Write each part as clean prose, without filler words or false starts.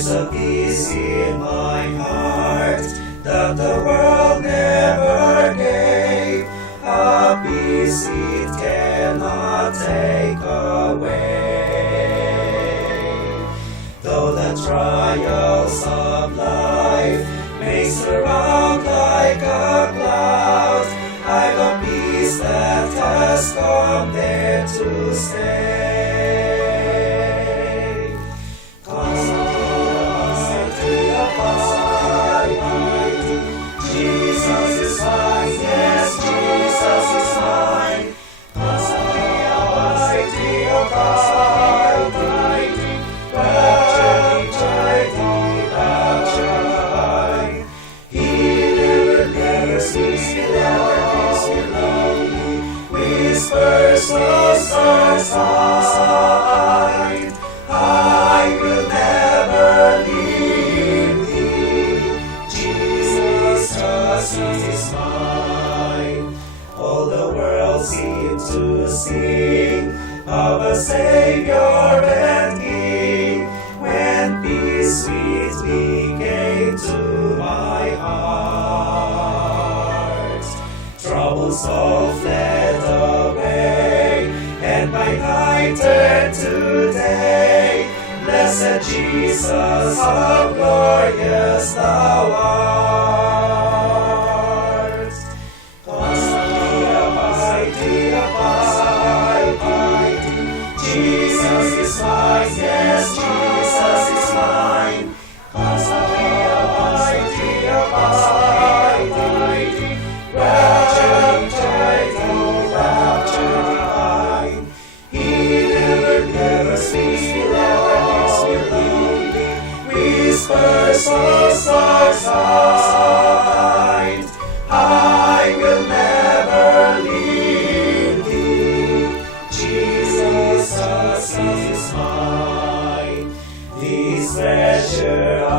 There's a peace in my heart that the world never gave, a peace it cannot take away. Though the trials of life may surround like a cloud, I've a peace that has come there to stay. Constantly abiding, Jesus is mine, yes, Jesus is mine. Constantly abiding, rapture, He never sleeps, He never leaves me lonely. Whispers close aside, I will never leave thee. Jesus is mine. All the world seems to sing of a Savior and King, when peace sweetly came to my heart. Troubles all fled away, and my night turned to day. Blessed Jesus, how glorious thou art. Constantly abiding, Jesus is mine, yes, Jesus is mine. Constantly abiding, rapture divine. He never sleeps, He never leaves me lonely. Whispers aside, I will never leave thee. Jesus is mine. This treasure I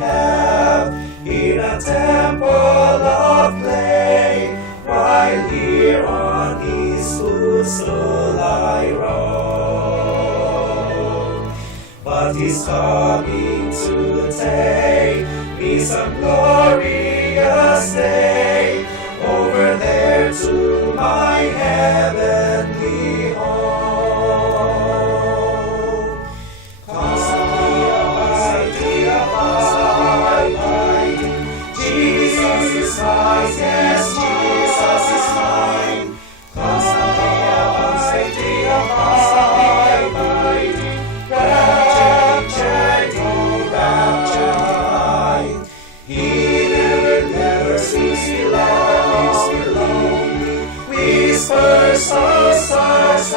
have in a temple of clay, while here on His footstool I roam. But He's coming to take me some glorious day over there to my heavenly home. Constantly abiding, Jesus is mine, yes, Jesus is mine. Constantly abiding, rapture divine. He never sleeps, He never leaves me lonely. Whispers aside,